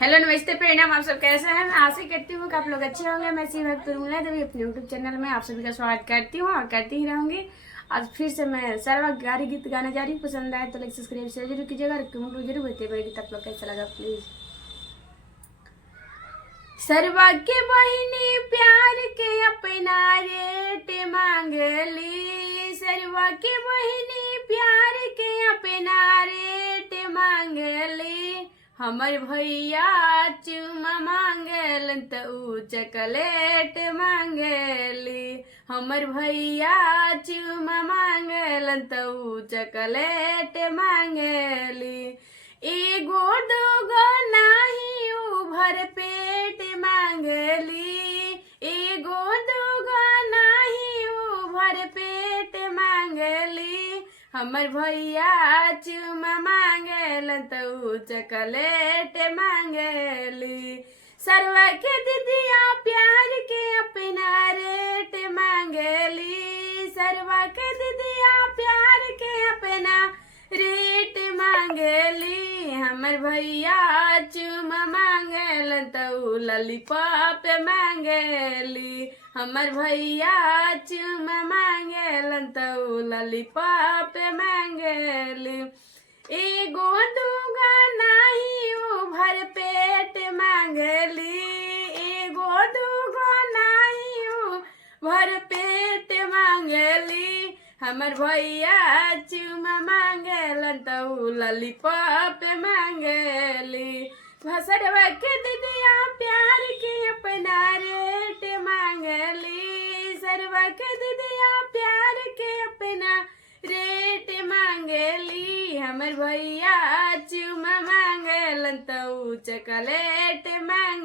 Hello नमस्ते प्रणाम। आप सब कैसे हैं? मैं आशा करती हूँ कि आप लोग अच्छे होंगे। मैं सीमत तुरुंगला देवी अपने यूट्यूब चैनल में आप सभी का स्वागत करती हूँ और करती ही रहूंगी। आज फिर से मैं सर्वगारी गीत गाने जा रही हूँ। पसंद आए तो लाइक सब्सक्राइब शेयर जरूर कीजिएगा और कमेंट जरूर बताइएगा गीत आप लोग कैसा लगा प्लीज। सरवा के बहिनी प्यार के अपना रेट मांगली, सरवा के बहिनी प्यार के अपना रेट मांगली। हमर भैया चुमा मांगलन त ऊ चकलेट मांगली, हमर भैया चुमा मांगलन त ऊ चकलेट मांगली। एगो दूगो नाही ऊ भर पेट मांगली, एगो दूगो नाही ऊ भर पेट मांगली। हमर भैया चुमा मांगलन त ऊ चकलेट मांगली। सरवा के दीदिया प्यार के अपना रेट मांगली, सरवा के दीदिया प्यार के अपना रेट मांगली। हमर भैया चुमा मांगलन त ऊ लॉलीपॉप मांगली, हमर भैया चुमा मांगलन त ऊ लॉलीपॉप मांगली। एगो दूगो नाही ऊ भर पेट मांगली, एगो दूगो नाही ऊ भर पेट मांगली। हमर भैया चुमा मांगलन त ऊ लॉलीपॉप मांगली। भसरवा के दीदिया प्यार के अपना रेट मांगली, सरवा के दीदिया प्यार के अपना रेट मांगली। हमर भैया चुमा मांगलन त ऊ चकलेट मांग